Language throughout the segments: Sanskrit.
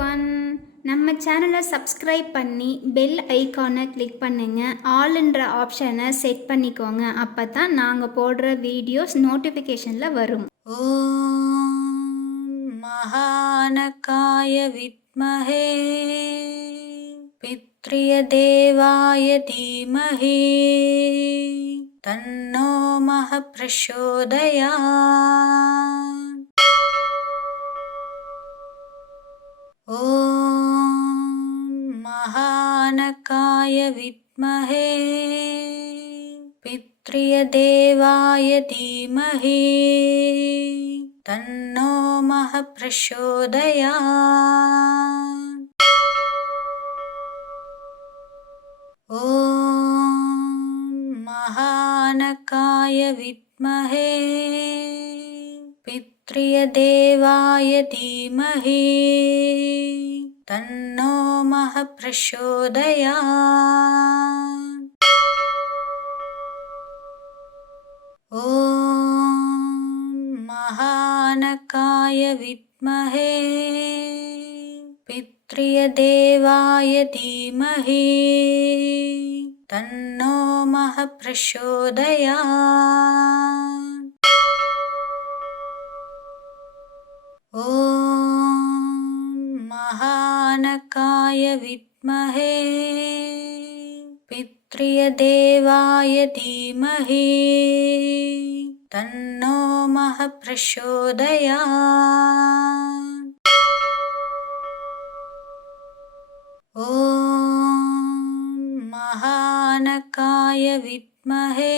எவ்ரிஒன். நம்ம சேனலை சப்ஸ்கிரைப் பண்ணி பெல் ஐக்கானை கிளிக் பண்ணுங்க. ஆல்ன்ற ஆப்ஷனை செட் பண்ணிக்கோங்க. அப்போ தான் நாங்கள் போடுற வீடியோஸ் நோட்டிஃபிகேஷனில் வரும். ஓம் மகானகாய வித்மஹே பித்ரிய தேவாய தீமஹி தன்னோ மஹ பிரசோதயாத். ஓம் மகானகாய வித்மஹே பித்ரிய தேவாய தீமஹி தன்னோ மஹ பிரசோதயாத். ஓம் மகானகாய வித்மஹே பித்ரிய தேவாய தீமஹி தன்னோ மஹ பிரசோதயாத். ஓம் மகானகாய வித்மஹே பித்ரிய தேவாய தீமஹி தன்னோ மஹ பிரசோதயாத். ஓம் மகானகாய வித்மஹே பித்ரிய தேவாய தீமஹி தன்னோ மஹ பிரசோதயாத். ஓம் மகானகாய வித்மஹே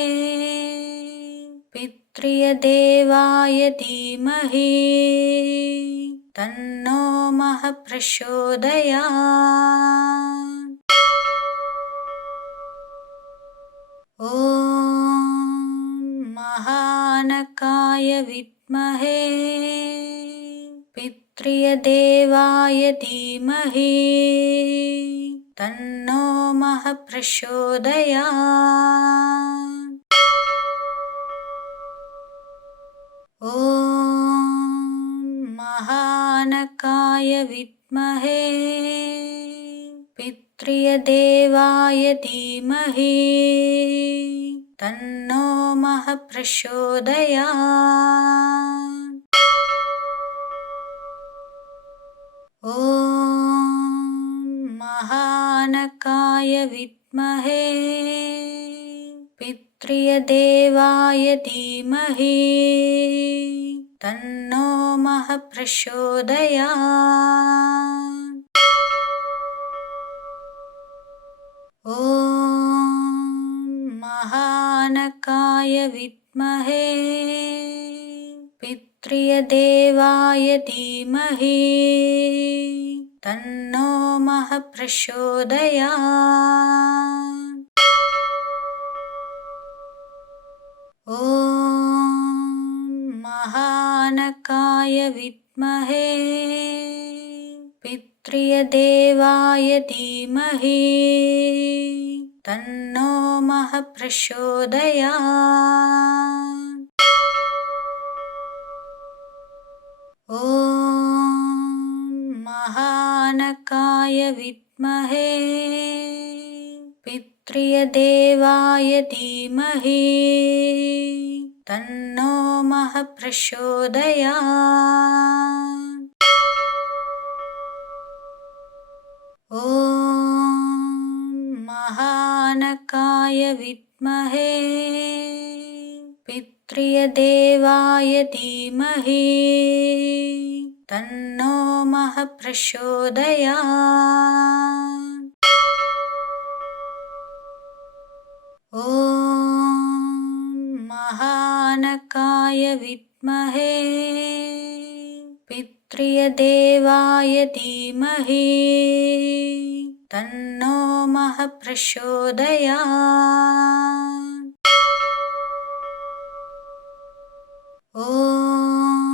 பித்ரிய தேவாய தீமஹி தன்னோ மஹ பிரசோதயாத். ஓம் மகானகாய வித்மஹே பித்ரிய தேவாய தீமஹி தன்னோ மஹ பிரசோதயாத். ஓம் மகானகாய வித்மஹே பித்ரிய தேவாய தீமஹி தன்னோ மஹ பிரசோதயாத். ஓம் மகானகாய வித்மஹே பித்ரிய தேவாய தீமஹி தன்னோ மஹ பிரசோதயாத். ஓம் மகானகாய வித்மஹே பித்ரிய தேவாய தீமஹி தன்னோ மஹ பிரசோதயாத். ஓம் மகானகாய வித்மஹே பித்ரிய தேவாய தீமஹி தன்னோ மஹ பிரசோதயாத். ஓம் மகானகாய வித்மஹே பித்ரிய தேவாய தீமஹி தன்னோ மஹ பிரசோதயாத். ஓம் மகானகாய வித்மஹே பித்ரிய தேவாய தீமஹி தன்னோ மஹ பிரசோதயாத். ஓம் மகானகாய வித்மஹே பித்ரிய தேவாய தீமஹி தன்னோ மஹ பிரசோதயாத். ஓம்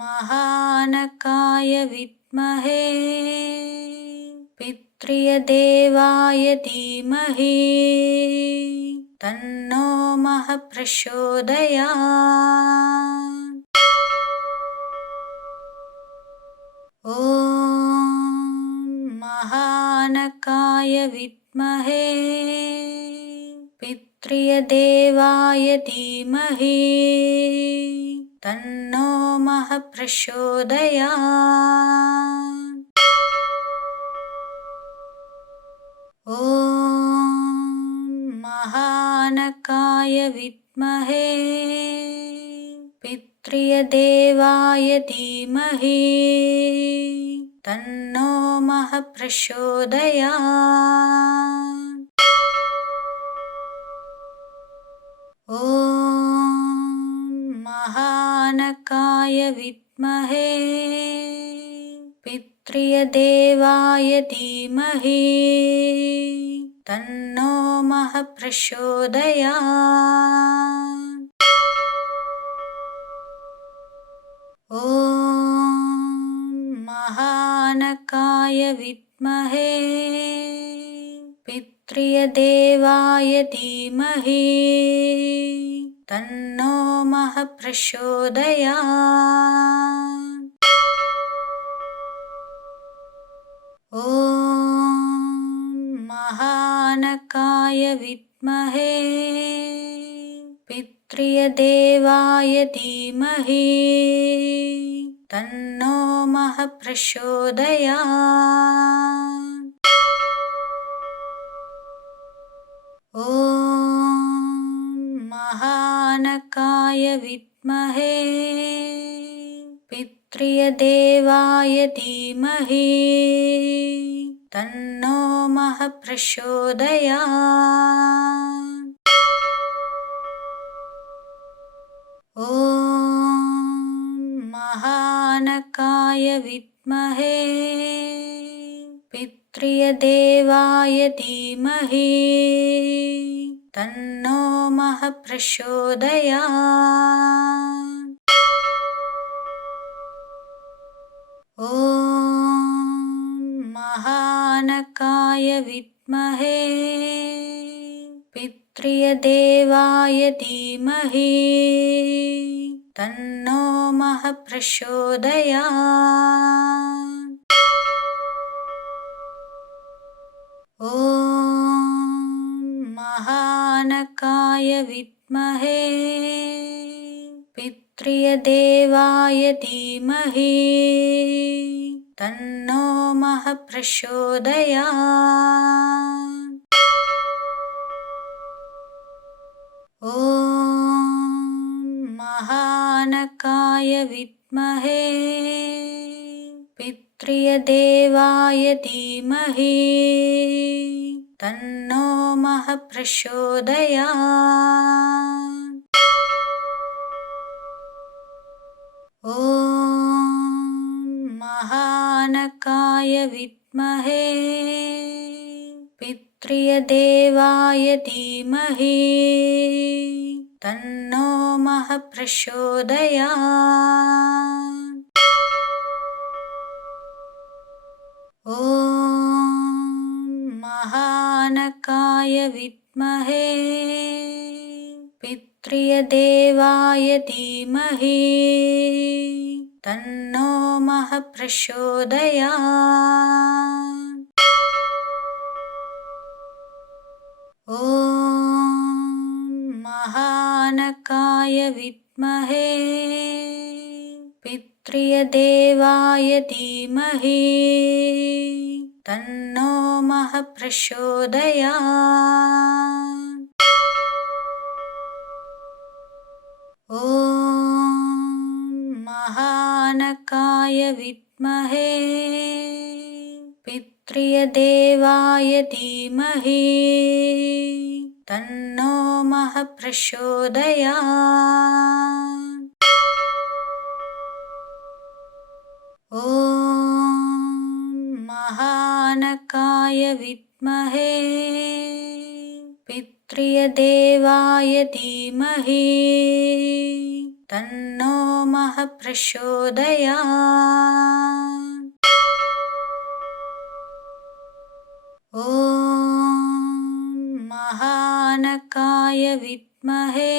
மகானகாய வித்மஹே பித்ரிய தேவாய தீமஹி தன்னோ மஹ பிரசோதயாத். ஓம் महानकाय विद्महे पितृदेवाय धीमहि तन्नो महः प्रचोदयात्। ॐ महानकाय विद्महे पितृदेवाय धीमहि तन्नो महः प्रचोदयात्। ॐ महानकाय विद्महे पितृदेवाय धीमहि तन्नो महः प्रचोदयात्। ॐ महानकाय विद्महे पितृदेवाय धीमहि तन्नो महः प्रचोदयात्। ॐ महानकाय विद्महे पितृदेवाय धीमहि तन्नो महः प्रचोदयात्। ॐ महानकाय विद्महे पितृदेवाय धीमहि तन्नो महः प्रचोदयात्। ॐ महानकाय विद्महे पितृदेवाय धीमहि तन्नो महः प्रचोदयात्। ॐ महानकाय विद्महे पितृदेवाय धीमहि तन्नो महः प्रचोदयात्। ॐ महानकाय विद्महे पितृदेवाय धीमहि तन्नो महः प्रचोदयात्। ॐ महानकाय विद्महे पितृदेवाय धीमहि तन्नो महः प्रचोदयात्। ॐ महानकाय विद्महे पितृदेवाय धीमहि तन्नो महः प्रचोदयात्। ॐ महानकाय विद्महे पितृदेवाय धीमहि तन्नो महः प्रचोदयात्। ॐ महानकाय विद्महे पितृदेवाय धीमहि तन्नो महः प्रचोदयात्। ॐ महानकाय विद्महे पितृदेवाय धीमहि तन्नो महः प्रचोदयात्। ॐ महानकाय विद्महे पितृदेवाय धीमहि तन्नो महः प्रचोदयात्। ॐ महानकाय विद्महे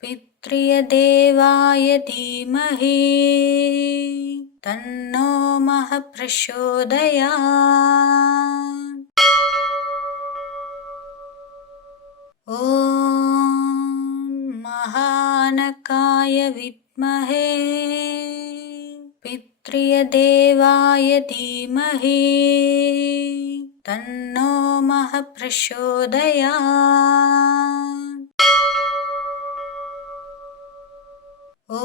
पितृदेवाय धीमहि तन्नो महः प्रचोदयात्। ॐ महानकाय विद्महे पितृदेवाय धीमहि तन्नो महः प्रचोदयात्। ॐ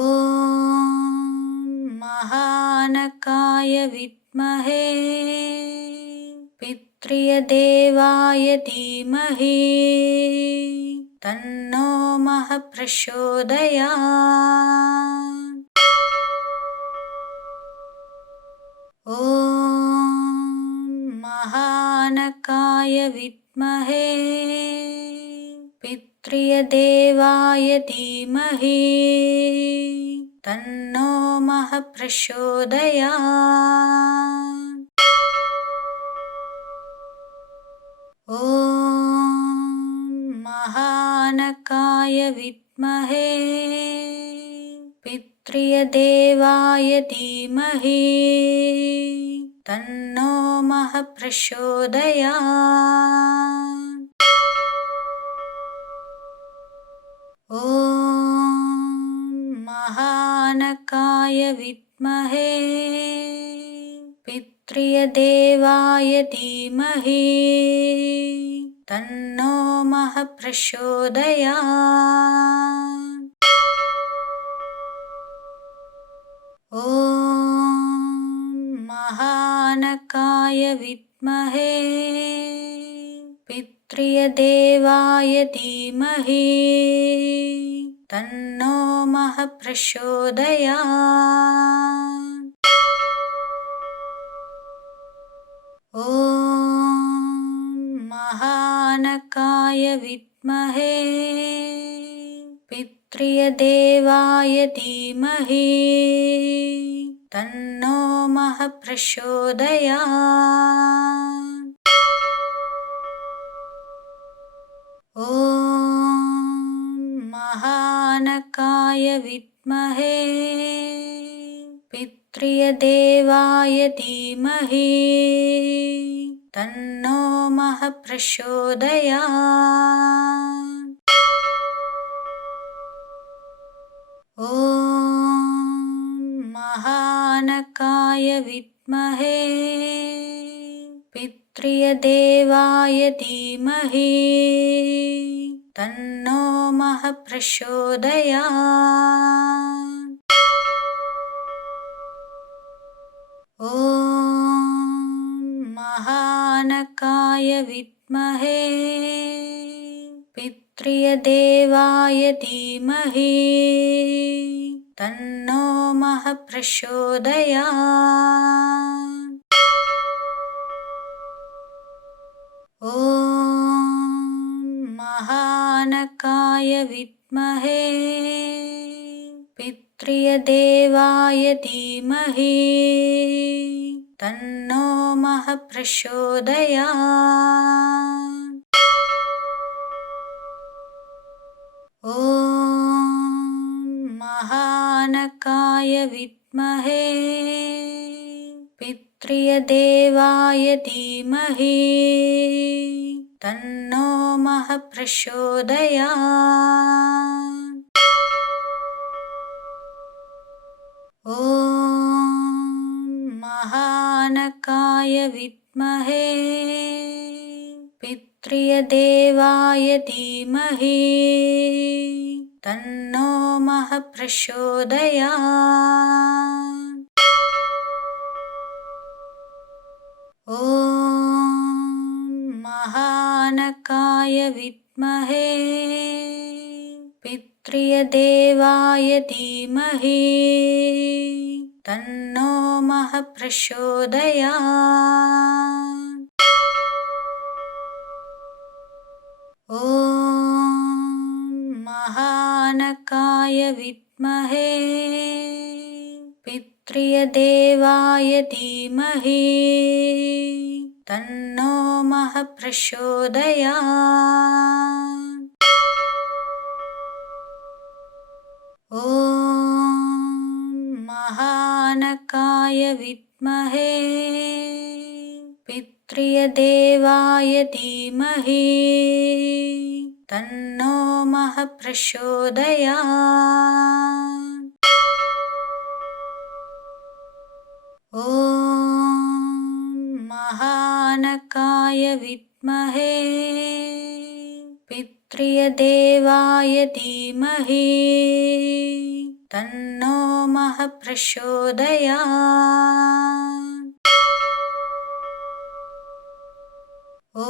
महानकाय विद्महे पितृदेवाय धीमहि तन्नो महः प्रचोदयात्। ॐ महानकाय विद्महे पितृदेवाय धीमहि तन्नो महः प्रचोदयात्। ॐ महानकाय विद्महे पितृदेवाय धीमहि तन्नो महः प्रचोदयात्। ॐ महानकाय विद्महे पितृदेवाय धीमहि तन्नो महः प्रचोदयात्। ॐ महानकाय विद्महे पितृदेवाय धीमहि तन्नो महः प्रचोदयात्। ॐ महानकाय विद्महे पितृदेवाय धीमहि तन्नो महः प्रचोदयात्। ॐ महानकाय विद्महे पितृदेवाय धीमहि तन्नो महः प्रचोदयात्। ॐ महानकाय विद्महे पितृदेवाय धीमहि तन्नो महः प्रचोदयात्। ॐ महानकाय विद्महे पितृदेवाय धीमहि तन्नो महः प्रचोदयात्। ॐ महानकाय विद्महे पितृदेवाय धीमहि तन्नो महः प्रचोदयात्। ॐ महानकाय विद्महे पितृदेवाय धीमहि तन्नो महः प्रचोदयात्। ॐ महानकाय विद्महे पितृदेवाय धीमहि तन्नो महः प्रचोदयात्। ॐ महानकाय विद्महे पितृदेवाय धीमहि तन्नो महः प्रचोदयात्। ॐ महानकाय विद्महे पितृदेवाय धीमहि तन्नो महः प्रचोदयात्। ॐ महानकाय महानकाय विद्महे पितृदेवाय धीमहि तन्नो महः प्रचोदयात्। ॐ महानकाय विद्महे पितृदेवाय धीमहि तन्नो महः प्रचोदयात्। ॐ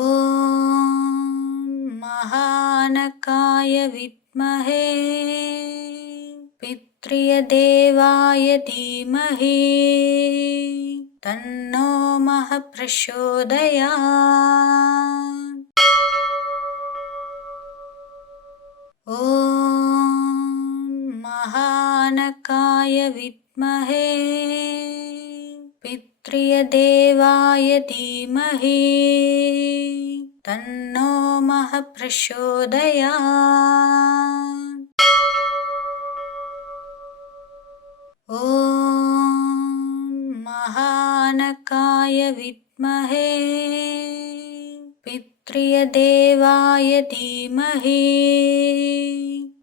महानकाय विद्महे पितृदेवाय धीमहि तन्नो महः प्रचोदयात्। ॐ महानकाय विद्महे पितृदेवाय धीमहि तन्नो महः प्रचोदयात्। ॐ महानकाय विद्महे पितृदेवाय धीमहि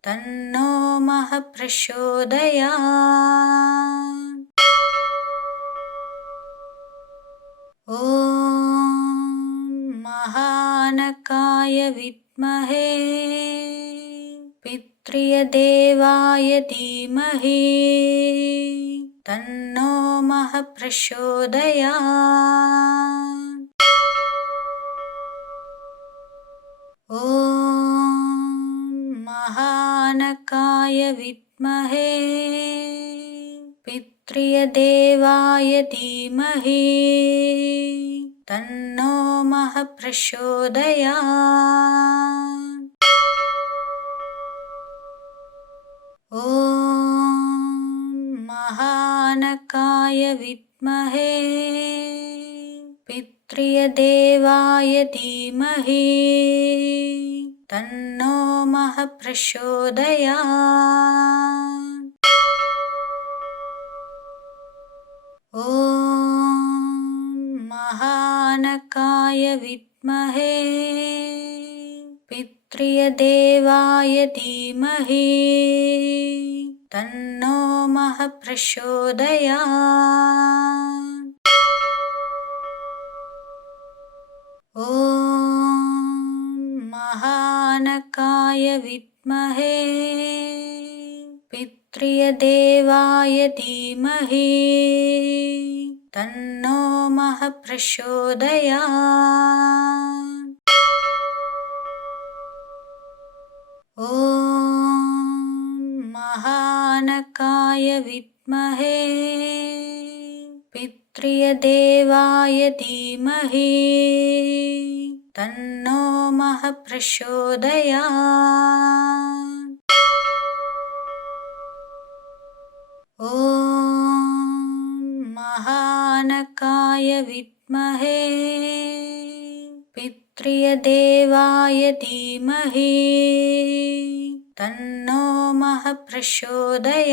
तन्नो महः प्रचोदयात्। ॐ महानकाय विद्महे पितृदेवाय धीमहि तन्नो महः प्रचोदयात्। ॐ महानकाय विद्महे पितृदेवाय धीमहि तन्नो महः प्रचोदयात्। ॐ महानकाय विद्महे पितृदेवाय धीमहि तन्नो महः प्रचोदयात्। ॐ महानकाय विद्महे पितृदेवाय धीमहि तन्नो महः प्रचोदयात्। ॐ महानकाय विद्महे पितृदेवाय धीमहि तन्नो महः प्रचोदयात्। ॐ महानकाय विद्महे पितृदेवाय धीमहि तन्नो महः प्रचोदयात्। ॐ महानकाय विद्महे पितृदेवाय धीमहि तन्नो महः प्रचोदयात्।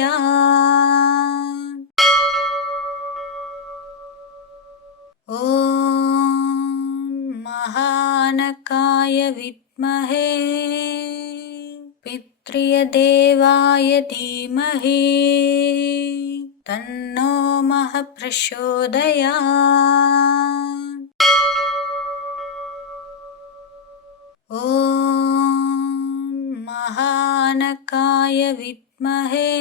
ॐ महानकाय विद्महे पितृदेवाय धीमहि तन्नो महः प्रचोदयात्। ॐ महानकाय विद्महे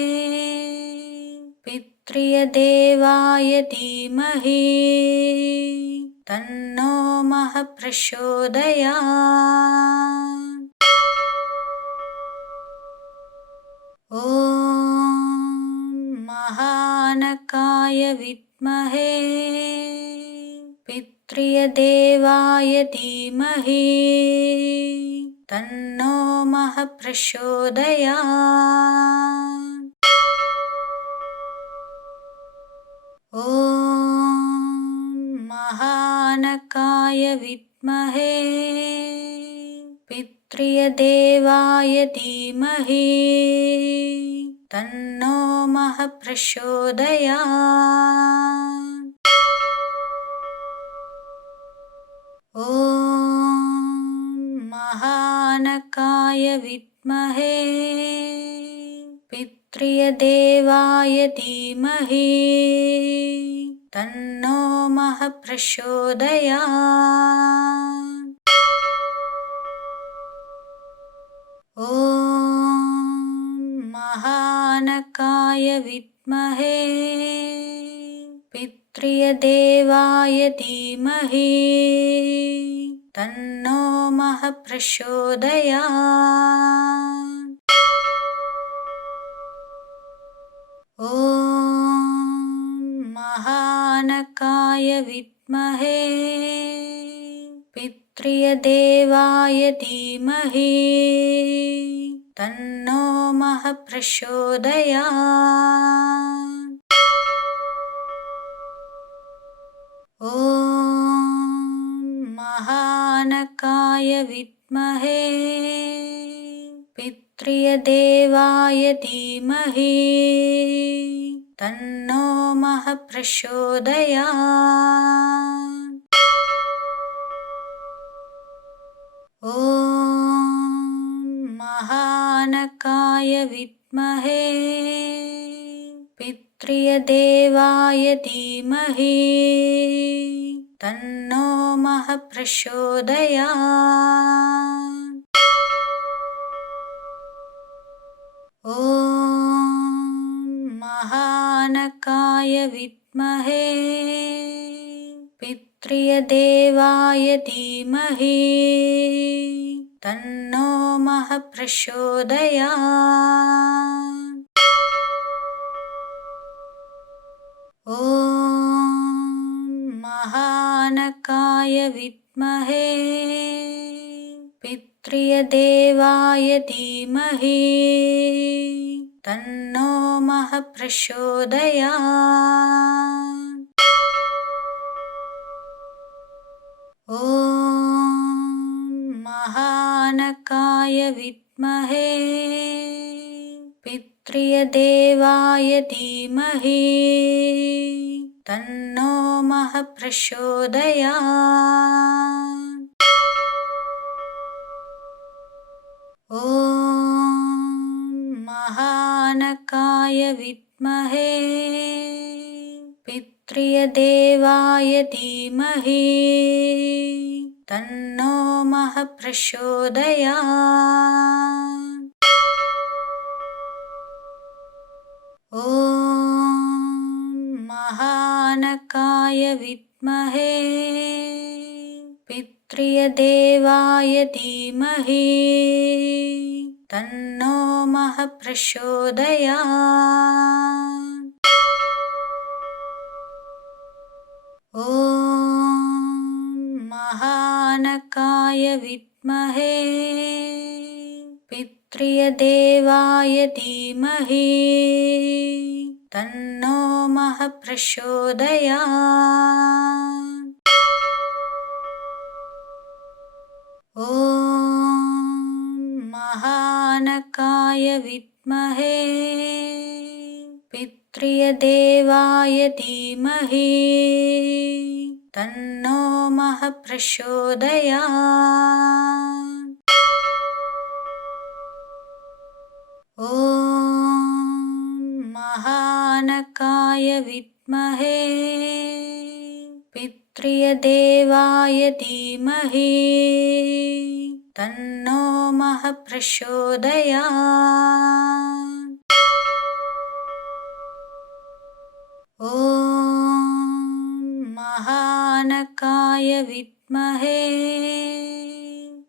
पितृदेवाय धीमहि तन्नो महः प्रचोदयात्। ॐ महानकाय विद्महे पितृदेवाय धीमहि तन्नो महः प्रचोदयात्। ॐ महानकाय विद्महे पितृदेवाय धीमहि तन्नो महः प्रचोदयात्। ॐ महानकाय विद्महे पितृदेवाय धीमहि तन्नो महः प्रचोदयात्। ॐ महानकाय विद्महे पितृदेवाय धीमहि तन्नो महः प्रचोदयात्। ॐ महानकाय विद्महे पितृदेवाय धीमहि तन्नो महः प्रचोदयात्। ॐ महानकाय विद्महे पितृदेवाय धीमहि तन्नो महः प्रचोदयात्। ॐ महानकाय विद्महे पितृदेवाय धीमहि तन्नो महः प्रचोदयात्। ॐ महानकाय विद्महे पितृदेवाय धीमहि तन्नो महः प्रचोदयात्। ॐ महानकाय विद्महे पितृदेवाय धीमहि तन्नो महः प्रचोदयात्। ॐ महानकाय विद्महे पितृदेवाय धीमहि तन्नो महः प्रचोदयात्। ॐ महानकाय विद्महे पितृदेवाय धीमहि तन्नो महः प्रचोदयात्। ॐ महानकाय विद्महे पितृदेवाय धीमहि तन्नो महः प्रचोदयात्। ॐ महानकाय विद्महे पितृदेवाय धीमहि तन्नो महः प्रचोदयात्। ॐ महानकाय विद्महे पितृदेवाय धीमहि तन्नो महः प्रचोदयात्। ॐ महानकाय विद्महे पितृदेवाय धीमहि तन्नो महः प्रचोदयात्। ॐ महानकाय विद्महे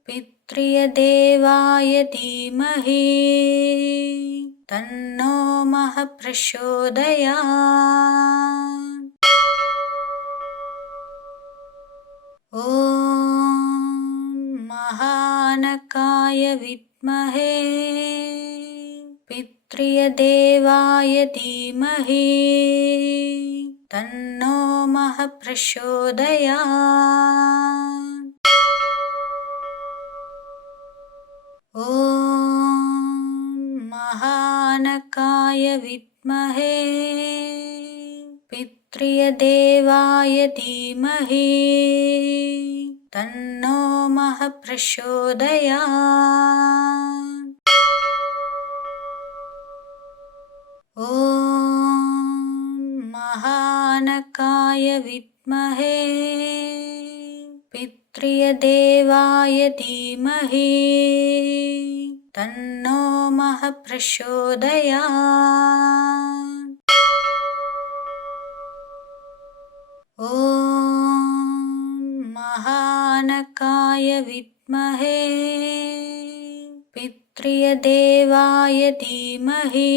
पितृदेवाय धीमहि तन्नो महः प्रचोदयात्। ॐ महानकाय विद्महे पितृदेवाय धीमहि तन्नो महः प्रचोदयात्। ॐ महानकाय विद्महे पितृदेवाय धीमहि तन्नो महः प्रचोदयात्। ॐ महानकाय विद्महे पितृदेवाय धीमहि तन्नो महः प्रचोदयात्। ॐ महानकाय विद्महे पितृदेवाय धीमहि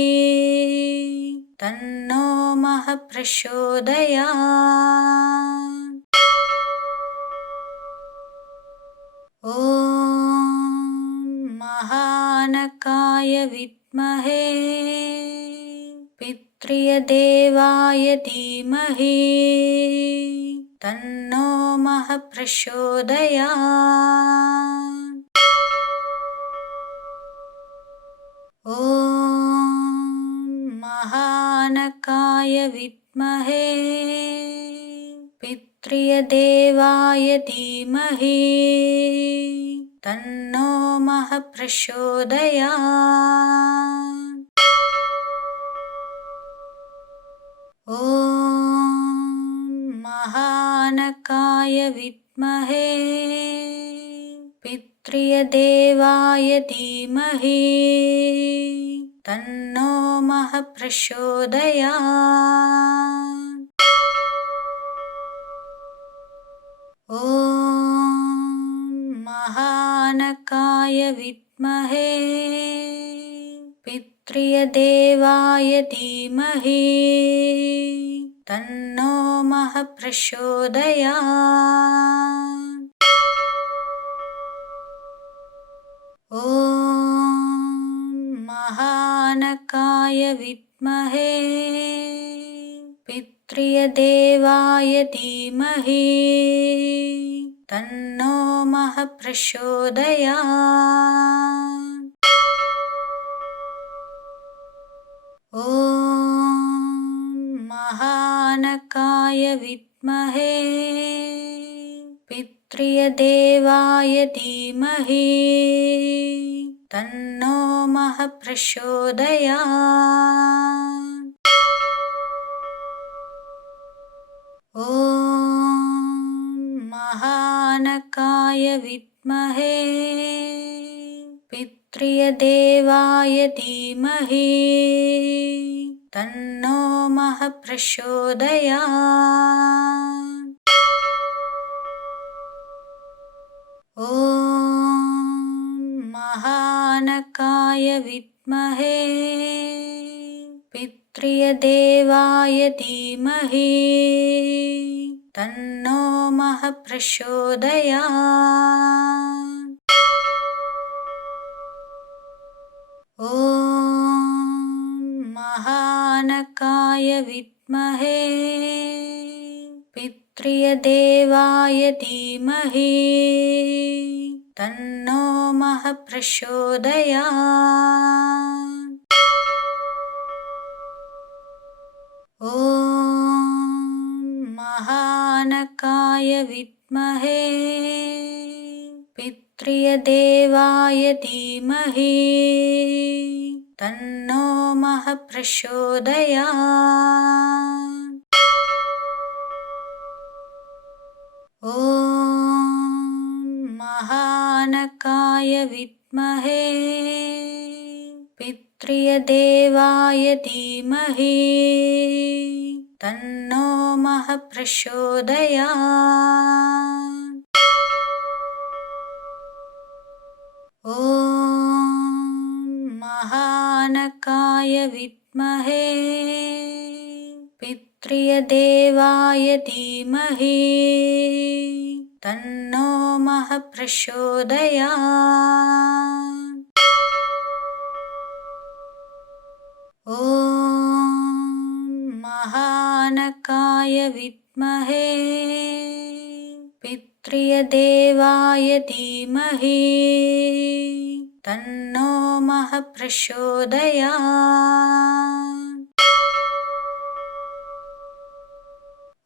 तन्नो महः प्रचोदयात्। ॐ महानकाय विद्महे पितृदेवाय धीमहि तन्नो महः प्रचोदयात्। ॐ महानकाय विद्महे पितृदेवाय धीमहि तन्नो महः प्रचोदयात्। ॐ महानकाय विद्महे पितृदेवाय धीमहि तन्नो महः प्रचोदयात्। ॐ महानकाय विद्महे पितृदेवाय धीमहि तन्नो महः प्रचोदयात्। ॐ महानकाय विद्महे पितृदेवाय धीमहि तन्नो महः प्रचोदयात्। ॐ महानकाय विद्महे पितृदेवाय धीमहि तन्नो महः प्रचोदयात्। ॐ महानकाय विद्महे पितृदेवाय धीमहि तन्नो महः प्रचोदयात्। ॐ महानकाय विद्महे पितृदेवाय धीमहि तन्नो महः प्रचोदयात्। ॐ महानकाय विद्महे पितृदेवाय धीमहि तन्नो महः प्रचोदयात्। ॐ महानकाय विद्महे पितृदेवाय धीमहि तन्नो महः प्रचोदयात्। ॐ महानकाय विद्महे पितृदेवाय धीमहि तन्नो महः प्रचोदयात्। ॐ महानकाय विद्महे पितृदेवाय धीमहि तन्नो महः प्रचोदयात्। ॐ महानकाय विद्महे पितृदेवाय धीमहि तन्नो प्रचोदयात्।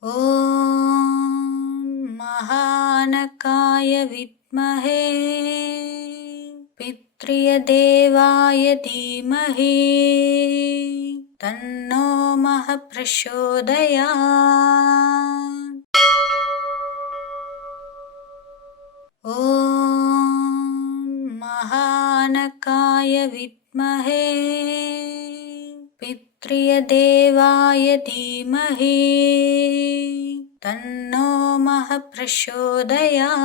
ॐ महानकाय विद्महे पितृदेवाय धीमहि तन्नो प्रचोदयात्। ॐ महानकाय विद्महे पितृदेवाय धीमहि तन्नो प्रचोदयात्।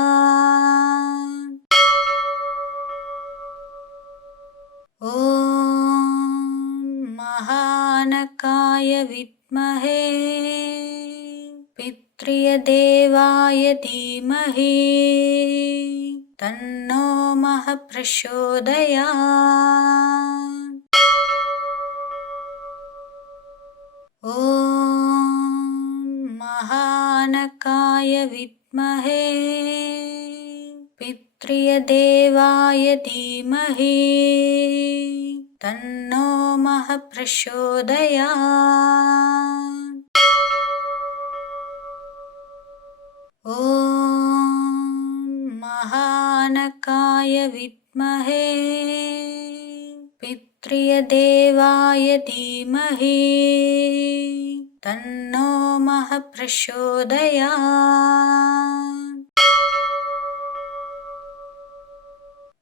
ॐ महानकाय विद्महे पितृदेवाय धीमहि तन्नो प्रचोदयात्। ॐ महानकाय विद्महे पितृदेवाय धीमहि तन्नो प्रचोदयात्। ॐ महानकाय विद्महे पितृदेवाय धीमहि तन्नो प्रचोदयात्।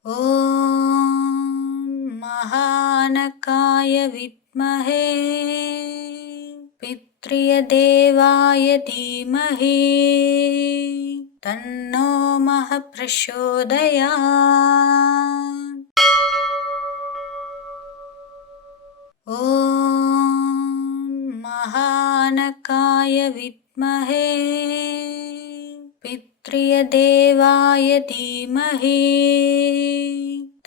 ॐ महानकाय विद्महे पितृदेवाय धीमहि तन्नो प्रचोदयात्। ॐ महानकाय विद्महे पितृदेवाय धीमहि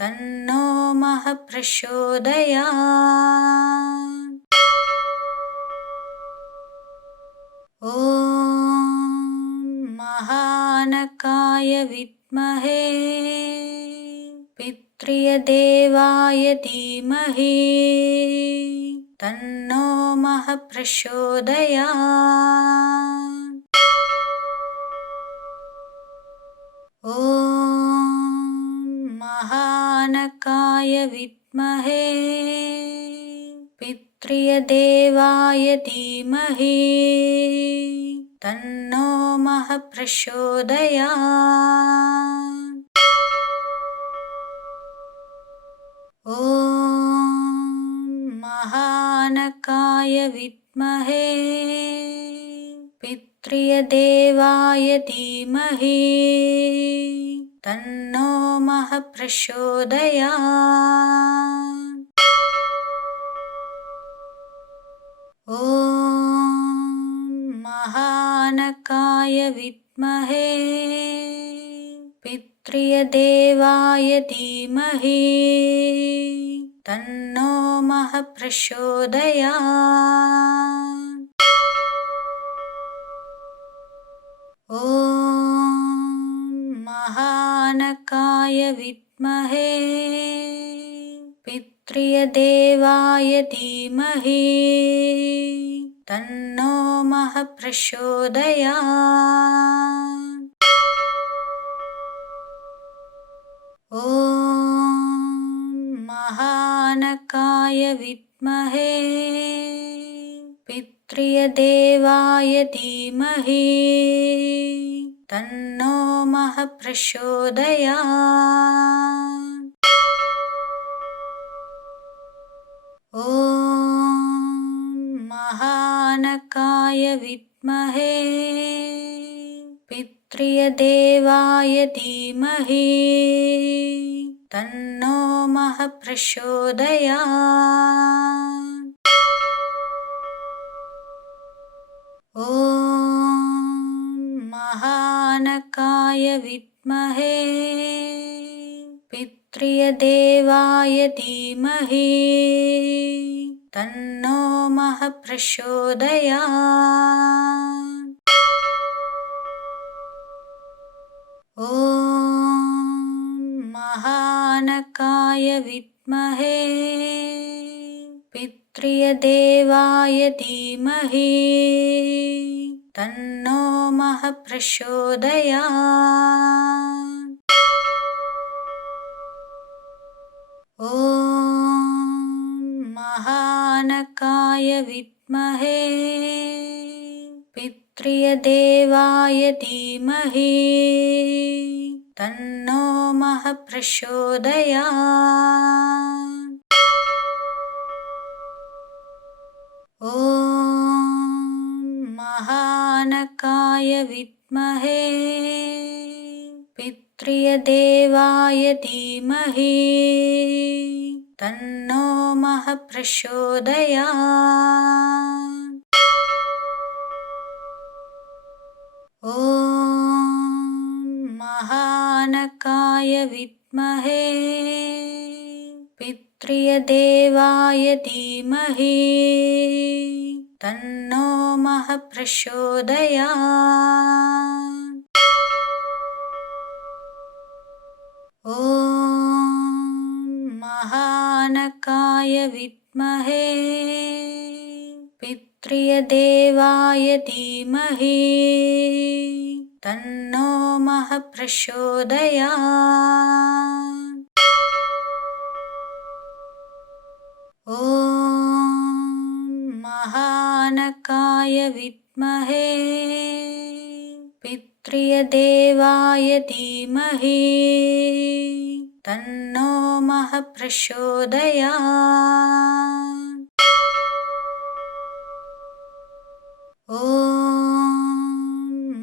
तन्नो प्रचोदयात्। ॐ महानकाय विद्महे पितृदेवाय धीमहि तन्नो प्रचोदयात्। ॐ महानकाय विद्महे पितृदेवाय धीमहि तन्नो प्रचोदयात्। ॐ महानकाय विद्महे पितृदेवाय धीमहि तन्नो प्रचोदयात्। ॐ महानकाय विद्महे पितृदेवाय धीमहि तन्नो प्रचोदयात्। ॐ महानकाय विद्महे पितृदेवाय धीमहि तन्नो प्रचोदयात्। ॐ महानकाय विद्महे पितृदेवाय धीमहि तन्नो प्रचोदयात्। ॐ महानकाय विद्महे पितृदेवाय धीमहि तन्नो प्रचोदयात्। ॐ महानकाय विद्महे पितृदेवाय धीमहि तन्नो प्रचोदयात्। ॐ महानकाय विद्महे विद्महे पितृदेवाय धीमहि तन्नो महः प्रचोदयात्। ॐ महानकाय विद्महे पितृदेवाय धीमहि तन्नो महः प्रचोदयात्। ॐ महानकाय विद्महे पितृदेवाय धीमहि तन्नो महः प्रचोदयात्। ॐ महानकाय विद्महे पितृदेवाय धीमहि तन्नो महः प्रचोदयात्। ॐ महानकाय विद्महे पितृदेवाय धीमहि तन्नो महः प्रचोदयात्। ॐ महानकाय विद्महे पितृदेवाय धीमहि तन्नो महः प्रचोदयात्। ॐ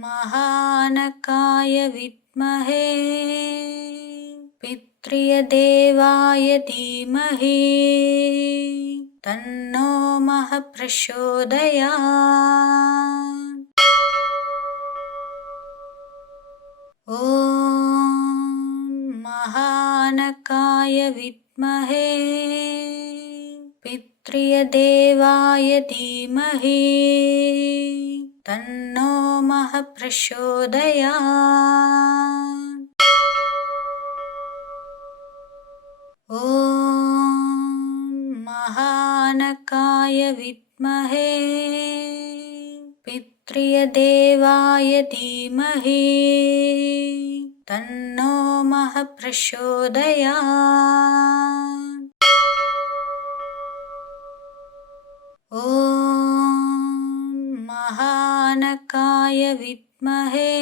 महानकाय विद्महे पितृदेवाय धीमहि तन्नो महः प्रचोदयात्। ॐ महानकाय विद्महे पितृदेवाय धीमहि तन्नो महः प्रचोदयात्। ॐ महानकाय विद्महे पितृदेवाय धीमहि तन्नो महः प्रचोदयात्। ॐ महानकाय विद्महे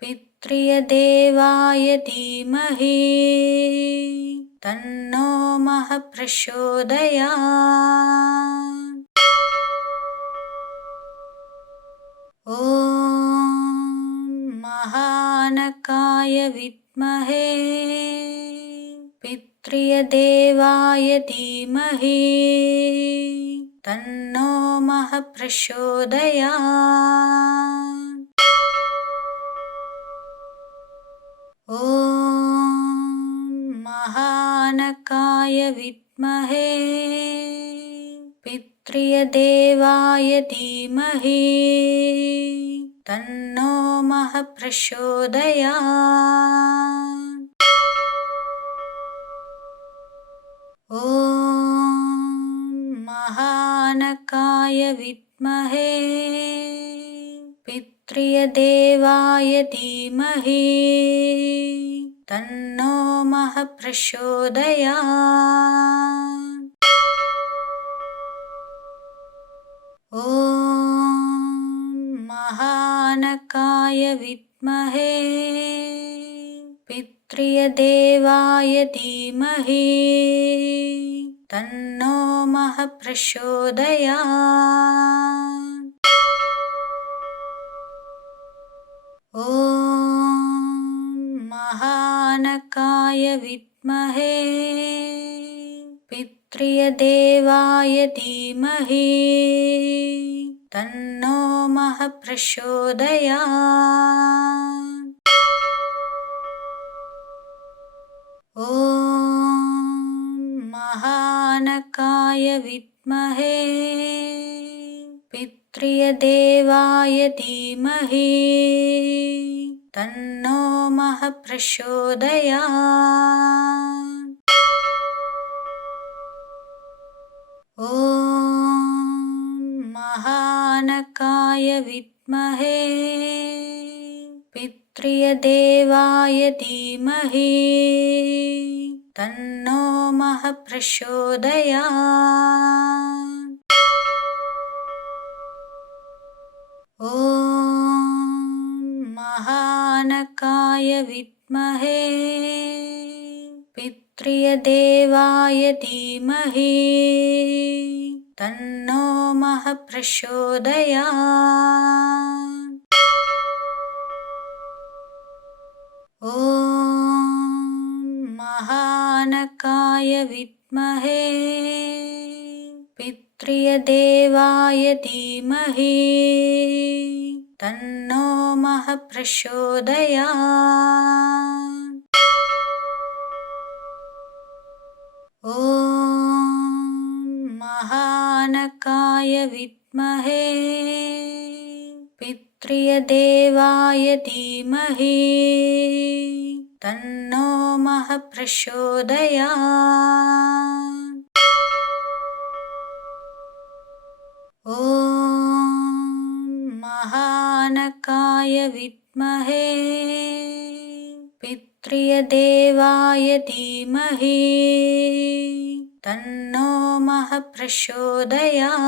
पितृदेवाय धीमहि तन्नो महः प्रचोदयात्। ॐ महानकाय विद्महे पितृदेवाय धीमहि तन्नो महः प्रचोदयात्। ॐ महानकाय विद्महे पितृदेवाय धीमहि तन्नो महः प्रचोदयात्। ॐ महानकाय विद्महे पितृदेवाय धीमहि तन्नो महः प्रचोदयात्। ॐ महानकाय विद्महे पितृदेवाय धीमहि तन्नो महः प्रचोदयात्। ॐ महानकाय विद्महे पितृदेवाय धीमहि तन्नो महः प्रचोदयात्। ॐ महानकाय विद्महे पितृदेवाय धीमहि तन्नो महः प्रचोदयात्। महानकाय विद्महे पितृदेवाय धीमहि तन्नो मः प्रचोदयात्। महानकाय विद्महे पितृदेवाय धीमहि तन्नो मः प्रचोदयात्। महानकाय विद्महे पितृदेवाय धीमहि तन्नो मः प्रचोदयात्। महानकाय विद्महे पितृदेवाय धीमहि तन्नो मः प्रचोदयात्। महानकाय विद्महे पितृदेवाय धीमहि तन्नो मः प्रचोदयात्।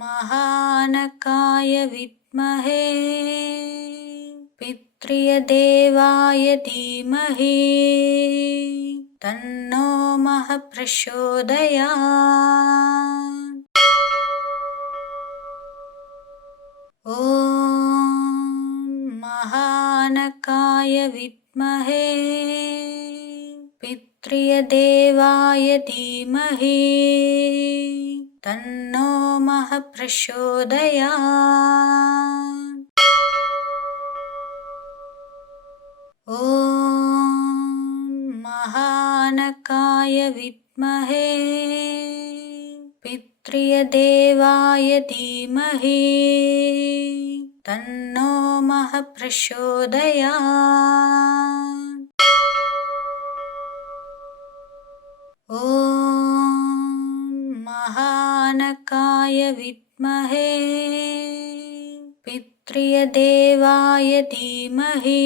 महानकाय विद्महे पितृदेवाय धीमहि तन्नो मः प्रचोदयात्। महानकाय विद्महे पितृदेवाय धीमहि तन्नो मः प्रचोदयात्। महानकाय विद्महे पितृदेवाय धीमहि तन्नो मः प्रचोदयात्। महानकाय विद्महे पितृदेवाय धीमहि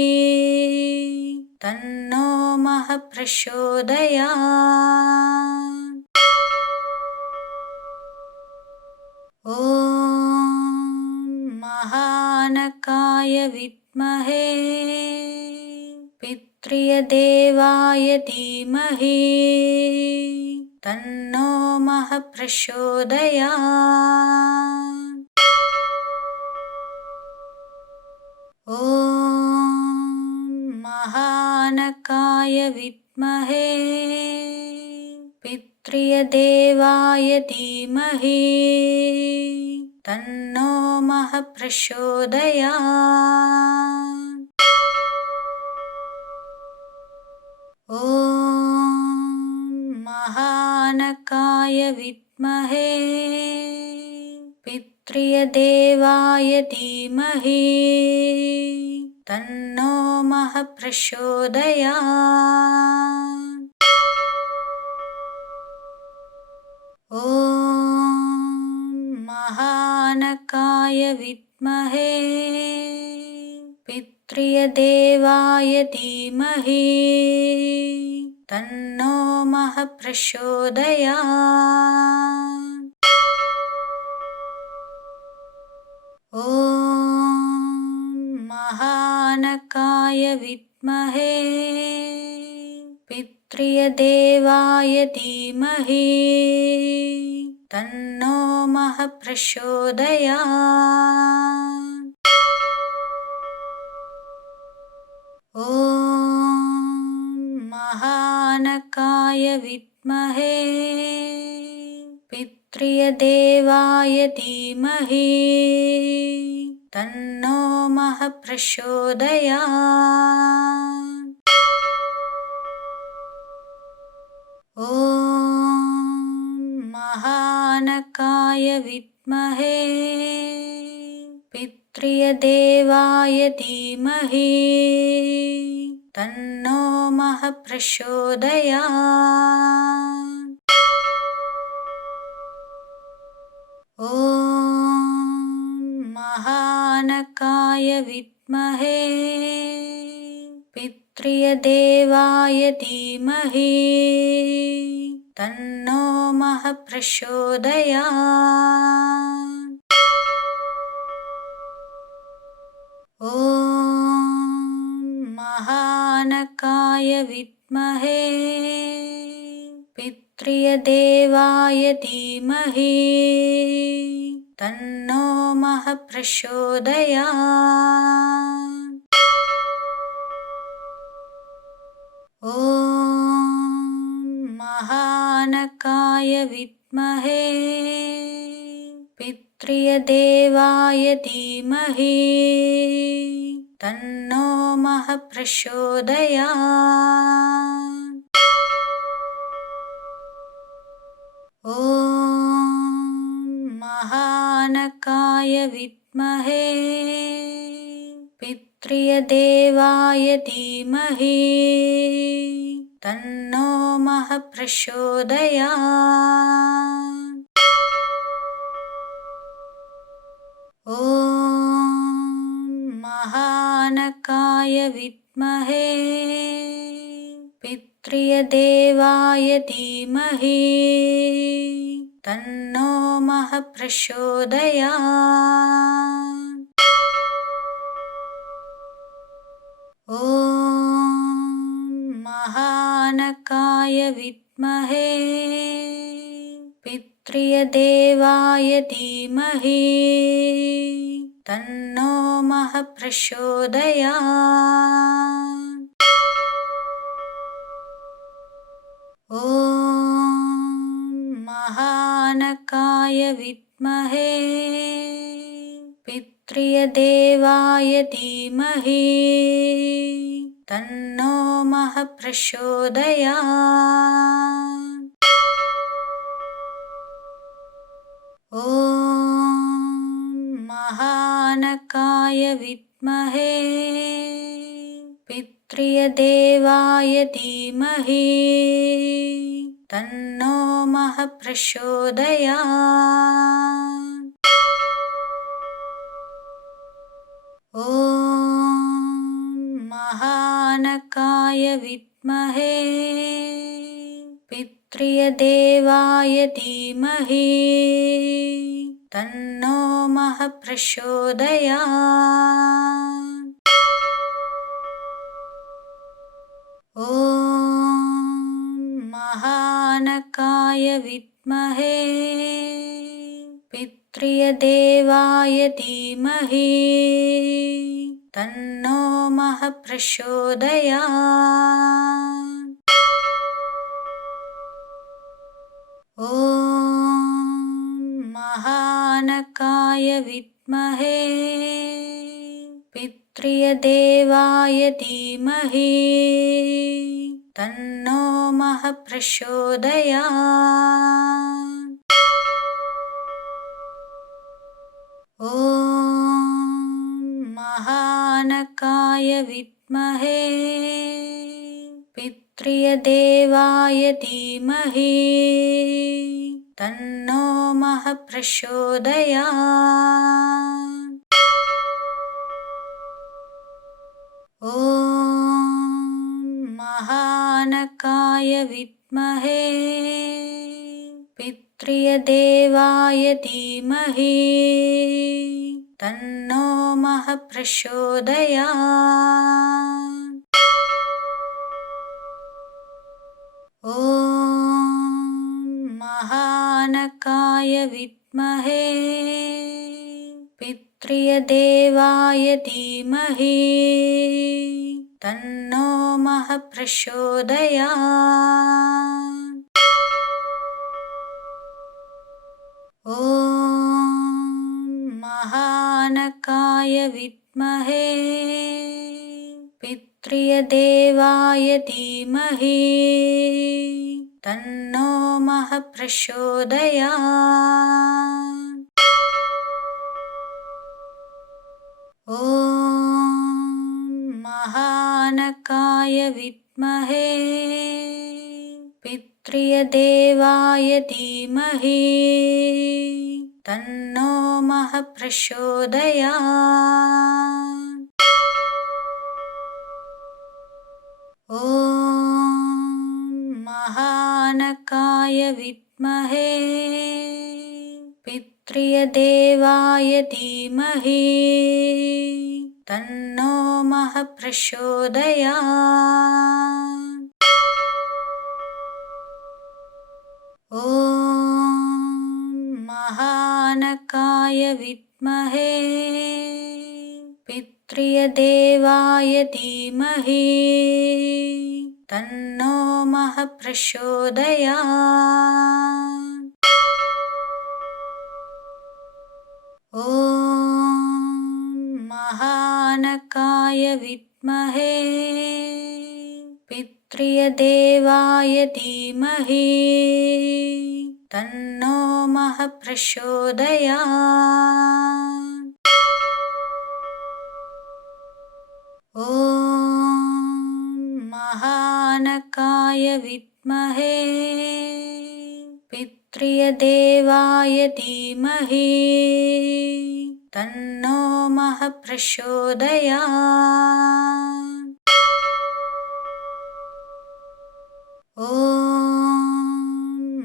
तन्नो मः प्रचोदयात्। महानकाय विद्महे पितृदेवाय धीमहि तन्नो मः प्रचोदयात्। महानकाय विद्महे पितृदेवाय धीमहि तन्नो मः प्रचोदयात्। महानकाय विद्महे पितृदेवाय धीमहि तन्नो मः प्रचोदयात्। महानकाय विद्महे पितृदेवाय धीमहि तन्नो मः प्रचोदयात्। महानकाय विद्महे पितृदेवाय धीमहि तन्नो मः प्रचोदयात्। महानकाय विद्महे पितृदेवाय धीमहि तन्नो मः प्रचोदयात्। महानकाय विद्महे पितृदेवाय धीमहि तन्नो महः प्रचोदयात्। ॐ महानकाय विद्महे पितृदेवाय धीमहि तन्नो महः प्रचोदयात्। ॐ महानकाय विद्महे पितृदेवाय धीमहि तन्नो महः प्रचोदयात्। ॐ महानकाय विद्महे पितृदेवाय धीमहि तन्नो महः प्रचोदयात्। ॐ महानकाय विद्महे पितृदेवाय धीमहि तन्नो महः प्रचोदयात्। ॐ महानकाय विद्महे पितृदेवाय धीमहि तन्नो महः प्रचोदयात्। ॐ महानकाय विद्महे पितृदेवाय धीमहि तन्नो महः प्रचोदयात्। ॐ महानकाय विद्महे पितृदेवाय धीमहि तन्नो महः प्रचोदयात्। ॐ महानकाय विद्महे पितृदेवाय धीमहि तन्नो महः प्रचोदयात्। ॐ महानकाय विद्महे पितृदेवाय धीमहि तन्नो महः प्रचोदयात्। ॐ महानकाय विद्महे पितृदेवाय धीमहि तन्नो महः प्रचोदयात्। ॐ महानकाय विद्महे पितृदेवाय धीमहि तन्नो महः प्रचोदयात्। ॐ महानकाय विद्महे पितृदेवाय धीमहि तन्नो महः प्रचोदयात्। ॐ महानकाय विद्महे पितृदेवाय धीमहि तन्नो महः प्रचोदयात्। ॐ महानकाय विद्महे पितृदेवाय धीमहि तन्नो महः प्रचोदयात्। ॐ महानकाय विद्महे पितृदेवाय धीमहि तन्नो महः प्रचोदयात्। ॐ ॐ महानकाय विद्महे पितृदेवाय धीमहि तन्नो महः प्रचोदयात्। ॐ महानकाय विद्महे पितृदेवाय धीमहि तन्नो महः प्रचोदयात्। ॐ महानकाय विद्महे पितृदेवाय धीमहि तन्नो महः प्रचोदयात्। ॐ महानकाय विद्महे पितृदेवाय धीमहि तन्नो महः प्रचोदयात्। ॐ महानकाय विद्महे पितृदेवाय धीमहि तन्नो महः प्रचोदयात्। ॐ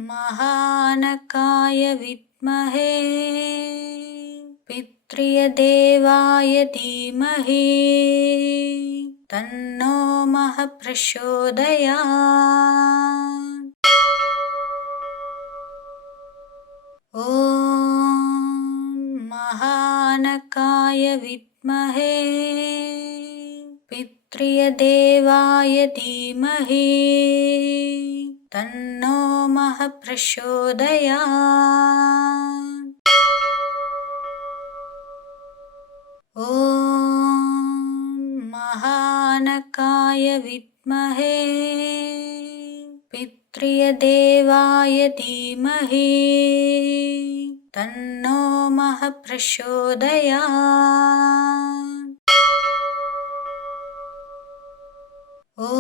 महानकाय विद्महे पितृदेवाय धीमहि तन्नो महः प्रचोदयात्। ॐ महानकाय विद्महे पितृदेवाय धीमहि तन्नो महः प्रचोदयात्। ॐ महानकाय विद्महे पितृदेवाय धीमहि तन्नो महः प्रचोदयात्। ॐ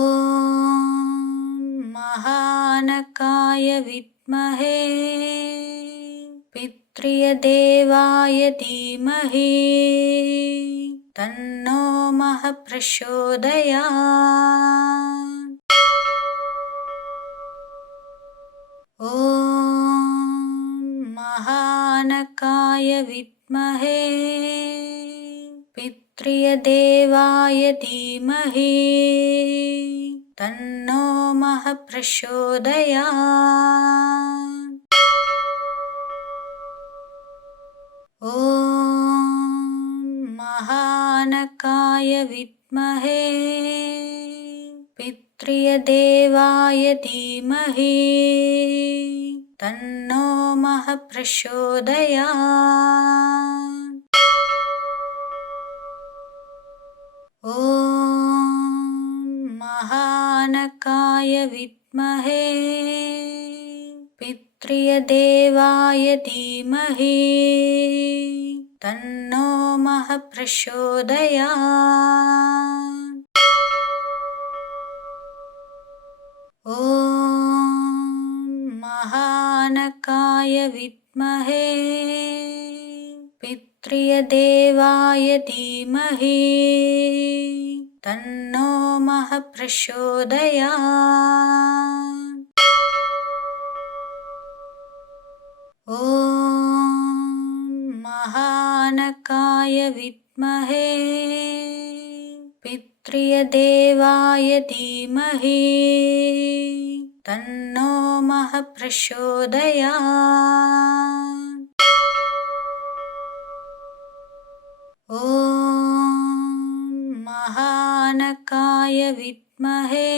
महानकाय विद्महे पितृदेवाय धीमहि तन्नो महः प्रचोदयात्। ॐ महानकाय विद्महे पितृदेवाय धीमहि तन्नो महः प्रचोदयात्। ॐ महानकाय विद्महे पितृदेवाय धीमहि तन्नो महः प्रचोदयात्। ॐ महानकाय विद्महे पितृदेवाय धीमहि तन्नो महः प्रचोदयात्। ॐ महानकाय विद्महे पितृदेवाय धीमहि तन्नो महः प्रचोदयात्। ॐ महानकाय विद्महे पितृदेवाय धीमहि तन्नो महः प्रचोदयात्। ॐ महानकाय विद्महे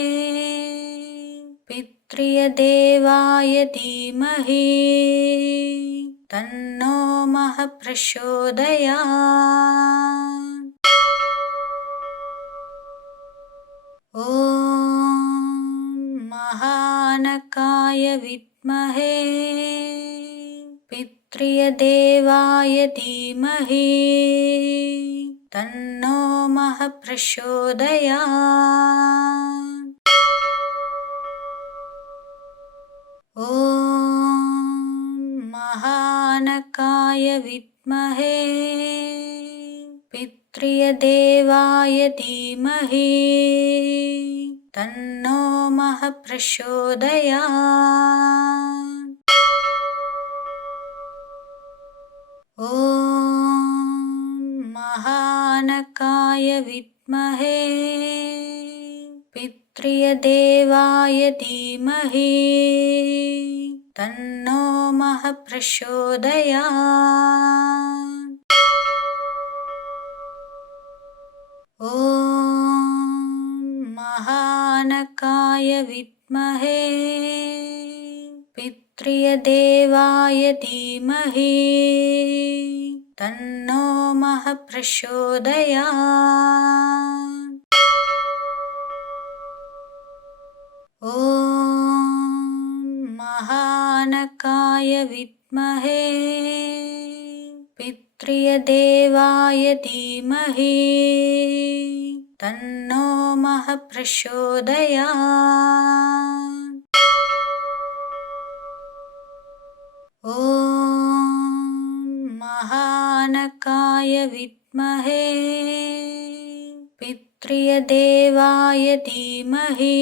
पितृदेवाय धीमहि तन्नो महः प्रचोदयात्। ॐ महानकाय विद्महे पितृदेवाय धीमहि तन्नो महः प्रचोदयात्। ॐ महानकाय विद्महे पितृदेवाय धीमहि तन्नो महः प्रचोदयात्। ॐ महानकाय विद्महे पितृदेवाय धीमहि तन्नो महः प्रचोदयात्। ॐ महानकाय विद्महे पितृदेवाय धीमहि तन्नो महः प्रचोदयात्। ॐ महानकाय विद्महे पितृदेवाय धीमहि तन्नो महः प्रचोदयात्। ॐ महानकाय विद्महे पितृदेवाय धीमहि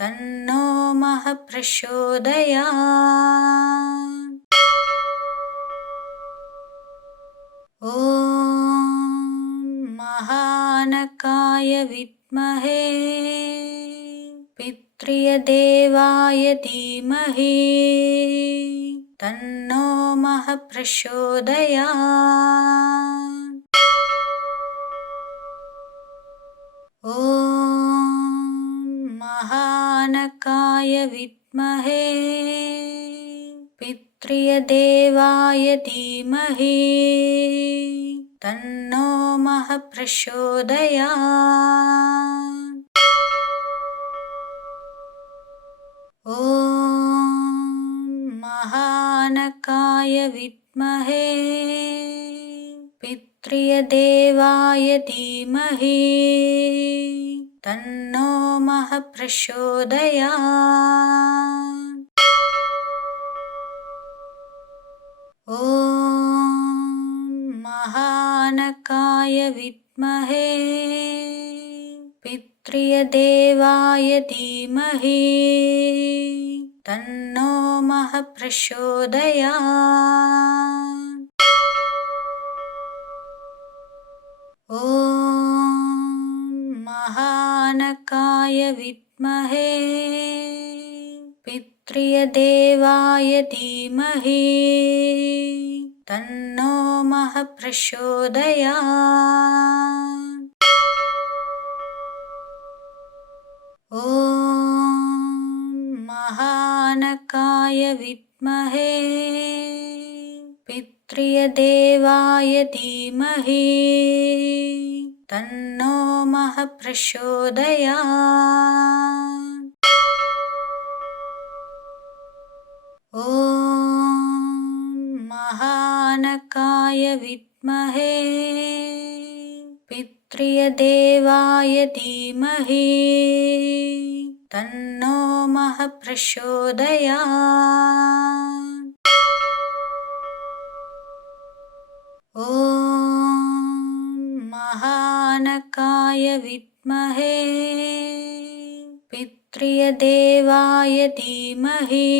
तन्नो महः प्रचोदयात्। ॐ महानकाय विद्महे पितृदेवाय धीमहि तन्नो महः प्रचोदयात्। ॐ महानकाय विद्महे पितृदेवाय धीमहि तन्नो महः प्रचोदयात्। ॐ महानकाय विद्महे पितृदेवाय धीमहि तन्नो महः प्रचोदयात्। ॐ महानकाय विद्महे पितृदेवाय धीमहि तन्नो महः प्रचोदयात्। ॐ महानकाय विद्महे पितृदेवाय धीमहि तन्नो महः प्रचोदयात्। ॐ महानकाय विद्महे पितृदेवाय धीमहि तन्नो महः प्रचोदयात्। ॐ महानकाय विद्महे पितृदेवाय धीमहि तन्नो महः प्रचोदयात्। ॐ महानकाय विद्महे पितृदेवाय धीमहि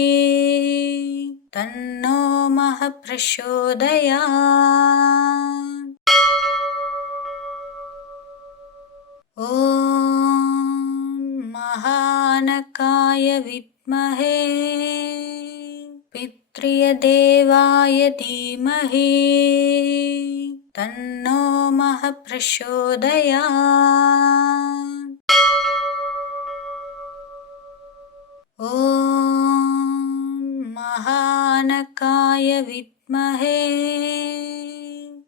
तन्नो महः प्रचोदयात्। ॐ महानकाय विद्महे पितृदेवाय धीमहि तन्नो महः प्रचोदयात्। ॐ महानकाय विद्महे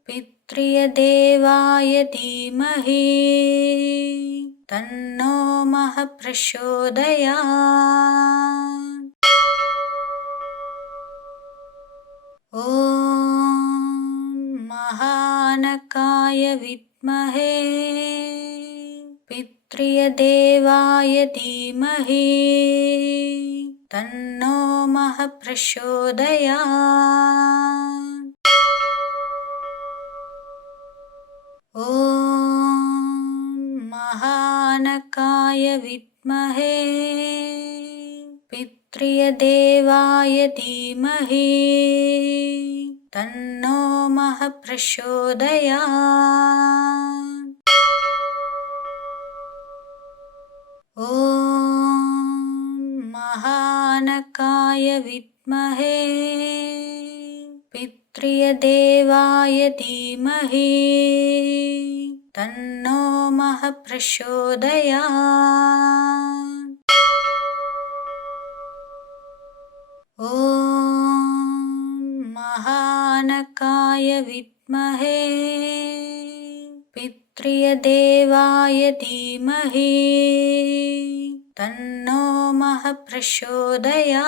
पितृदेवाय धीमहि तन्नो महः प्रचोदयात्। ॐ महानकाय महानकाय विद्महे पितृदेवाय धीमहि तन्नो मः प्रचोदयात्। ॐ महानकाय विद्महे पितृदेवाय धीमहि तन्नो मः प्रचोदयात्। ॐ महानकाय विद्महे पितृदेवाय धीमहि तन्नो मः प्रचोदयात्। ॐ महानकाय विद्महे पितृदेवाय धीमहि तन्नो मः प्रचोदयात्।